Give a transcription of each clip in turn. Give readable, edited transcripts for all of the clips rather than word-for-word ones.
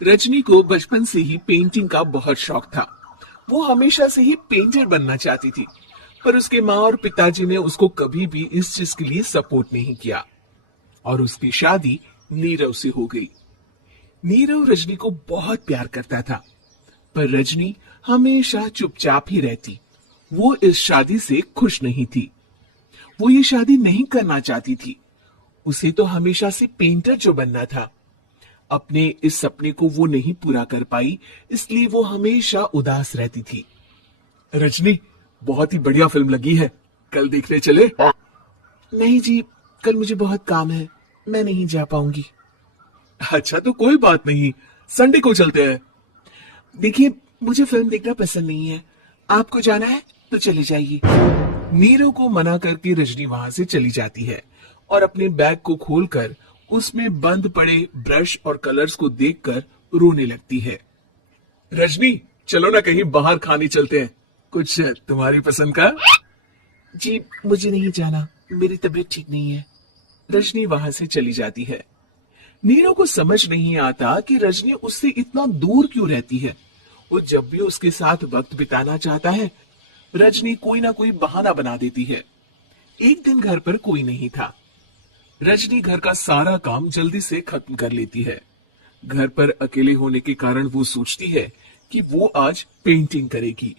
रजनी को बचपन से ही पेंटिंग का बहुत शौक था। वो हमेशा से ही पेंटर बनना चाहती थी, पर उसके माँ और पिताजी ने उसको कभी भी इस चीज के लिए सपोर्ट नहीं किया और उसकी शादी नीरव से हो गई। नीरव रजनी को बहुत प्यार करता था, पर रजनी हमेशा चुपचाप ही रहती। वो इस शादी से खुश नहीं थी। वो ये शादी नहीं करना चाहती थी। उसे तो हमेशा से पेंटर जो बनना था। अपने इस सपने को वो नहीं पूरा कर पाई, इसलिए वो हमेशा उदास रहती थी। रजनी, बहुत ही बढ़िया फिल्म लगी है, कल देखने चले? नहीं जी, कल मुझे बहुत काम है, मैं नहीं जा पाऊंगी। अच्छा तो कोई बात नहीं, संडे को चलते हैं। देखिए, मुझे फिल्म देखना पसंद नहीं है, आपको जाना है तो चले जाइए। नीरव को मना करके रजनी वहां से चली जाती है और अपने बैग को खोलकर उसमें बंद पड़े ब्रश और कलर्स को देखकर रोने लगती है। रजनी, चलो ना कहीं बाहर खाने चलते हैं, कुछ तुम्हारी पसंद का। जी मुझे नहीं जाना, मेरी तबीयत ठीक नहीं है। रजनी वहां से चली जाती है। नीरव को समझ नहीं आता कि रजनी उससे इतना दूर क्यों रहती है। वो जब भी उसके साथ वक्त बिताना चाहता है, रजनी कोई ना कोई बहाना बना देती है। एक दिन घर पर कोई नहीं था। रजनी घर का सारा काम जल्दी से खत्म कर लेती है। घर पर अकेले होने के कारण वो सोचती है कि वो आज पेंटिंग करेगी।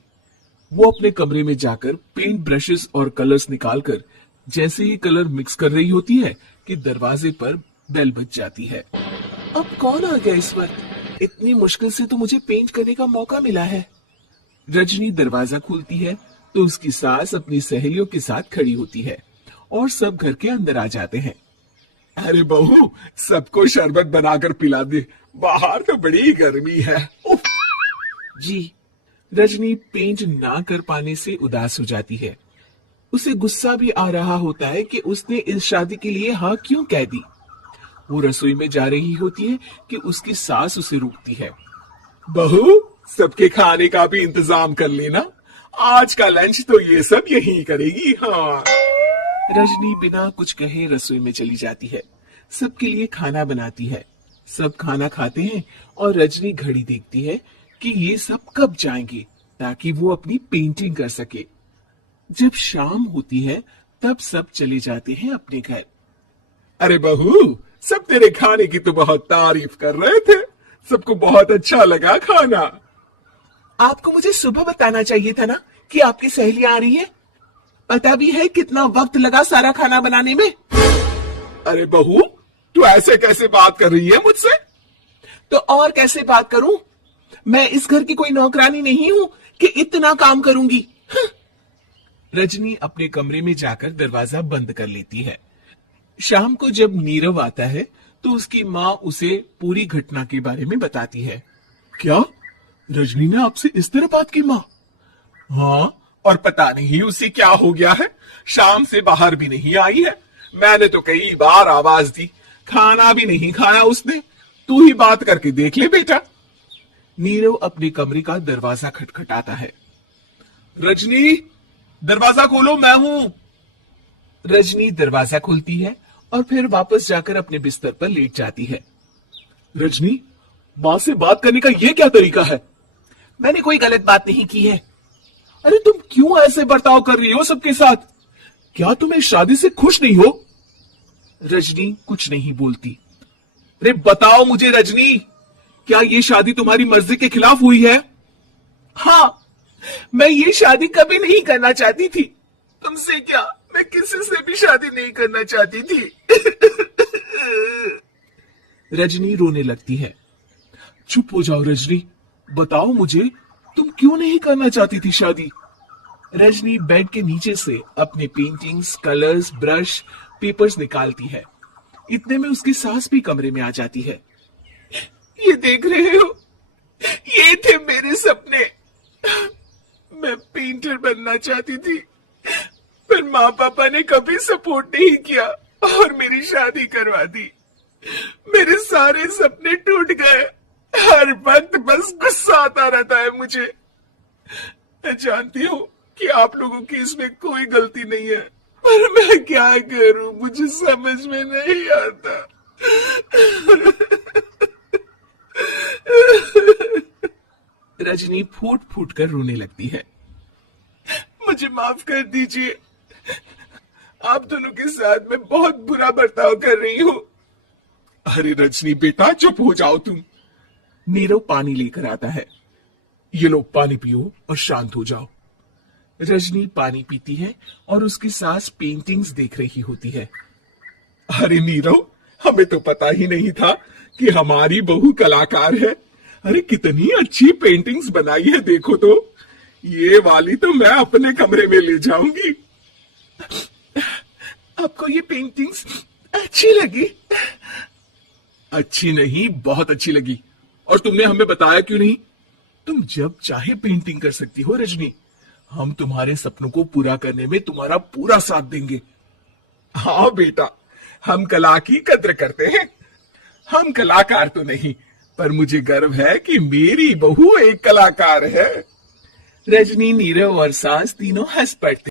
वो अपने कमरे में जाकर पेंट ब्रशेस और कलर्स निकालकर जैसे ही कलर मिक्स कर रही होती है कि दरवाजे पर बेल बज जाती है। अब कौन आ गया इस वक्त? इतनी मुश्किल से तो मुझे पेंट करने का मौका मिला है। रजनी दरवाजा खोलती है तो उसकी सास अपनी सहेलियों के साथ खड़ी होती है और सब घर के अंदर आ जाते हैं। अरे बहू, सबको शरबत बनाकर पिला दे, बाहर तो बड़ी गर्मी है। उफ। जी। रजनी पेंट ना कर पाने से उदास हो जाती है। उसे गुस्सा भी आ रहा होता है कि उसने इस शादी के लिए हाँ क्यों कह दी। वो रसोई में जा रही होती है कि उसकी सास उसे रोकती है। बहू, सबके खाने का भी इंतजाम कर लेना, आज का लंच तो ये सब यही करेगी। हाँ। रजनी बिना कुछ कहे रसोई में चली जाती है। सबके लिए खाना बनाती है। सब खाना खाते हैं और रजनी घड़ी देखती है कि ये सब कब जाएंगे ताकि वो अपनी पेंटिंग कर सके। जब शाम होती है तब सब चले जाते हैं अपने घर। अरे बहू, सब तेरे खाने की तो बहुत तारीफ कर रहे थे, सबको बहुत अच्छा लगा खाना। आपको मुझे सुबह बताना चाहिए था ना कि आपकी सहेलियां आ रही है। पता भी है कितना वक्त लगा सारा खाना बनाने में। अरे बहू, तू ऐसे कैसे बात कर रही है मुझसे? तो और कैसे बात करूं? मैं इस घर की कोई नौकरानी नहीं हूं कि इतना काम करूंगी। रजनी अपने कमरे में जाकर दरवाजा बंद कर लेती है। शाम को जब नीरव आता है तो उसकी माँ उसे पूरी घटना के बारे में बताती है। क्या रजनी ने आपसे इस तरह बात की माँ? हाँ, और पता नहीं उसे क्या हो गया है, शाम से बाहर भी नहीं आई है। मैंने तो कई बार आवाज दी, खाना भी नहीं खाया उसने। तू ही बात करके देख ले बेटा। नीरव अपने कमरे का दरवाजा खटखटाता है। रजनी, दरवाजा खोलो, मैं हूं। रजनी दरवाजा खोलती है और फिर वापस जाकर अपने बिस्तर पर लेट जाती है। रजनी, माँ से बात करने का ये क्या तरीका है? मैंने कोई गलत बात नहीं की है। अरे तुम क्यों ऐसे बर्ताव कर रही हो सबके साथ? क्या तुम इस शादी से खुश नहीं हो? रजनी कुछ नहीं बोलती। अरे बताओ मुझे रजनी, क्या ये शादी तुम्हारी मर्जी के खिलाफ हुई है? हाँ, मैं ये शादी कभी नहीं करना चाहती थी। तुमसे क्या, मैं किसी से भी शादी नहीं करना चाहती थी। रजनी रोने लगती है। चुप हो जाओ रजनी, बताओ मुझे, तुम क्यों नहीं करना चाहती थी शादी? रजनी बेड के नीचे से अपने पेंटिंग्स, कलर्स, ब्रश, पेपर्स निकालती है। इतने में उसकी सास भी कमरे में आ जाती है। ये देख रहे हो, ये थे मेरे सपने। मैं पेंटर बनना चाहती थी, पर माँ पापा ने कभी सपोर्ट नहीं किया और मेरी शादी करवा दी। मेरे सारे सपने टूट गए। हर वक्त बस गुस्सा आता रहता है मुझे। मैं जानती हूँ कि आप लोगों की इसमें कोई गलती नहीं है, पर मैं क्या करूं, मुझे समझ में नहीं आता। रजनी फूट फूट कर रोने लगती है। मुझे माफ कर दीजिए, आप दोनों के साथ मैं बहुत बुरा बर्ताव कर रही हूं। अरे रजनी बेटा, चुप हो जाओ तुम। नीरव पानी लेकर आता है। ये लो पानी पियो और शांत हो जाओ। रजनी पानी पीती है और उसकी सास पेंटिंग्स देख रही होती है। अरे नीरव, हमें तो पता ही नहीं था कि हमारी बहू कलाकार है। अरे कितनी अच्छी पेंटिंग्स बनाई है, देखो तो। ये वाली तो मैं अपने कमरे में ले जाऊंगी। आपको ये पेंटिंग्स अच्छी लगी? अच्छी नहीं, बहुत अच्छी लगी। और तुमने हमें बताया क्यों नहीं? तुम जब चाहे पेंटिंग कर सकती हो रजनी। हम तुम्हारे सपनों को पूरा करने में तुम्हारा पूरा साथ देंगे। हाँ बेटा, हम कला की कद्र करते हैं। हम कलाकार तो नहीं, पर मुझे गर्व है कि मेरी बहू एक कलाकार है। रजनी, नीरव और सास तीनों हंस पड़ते।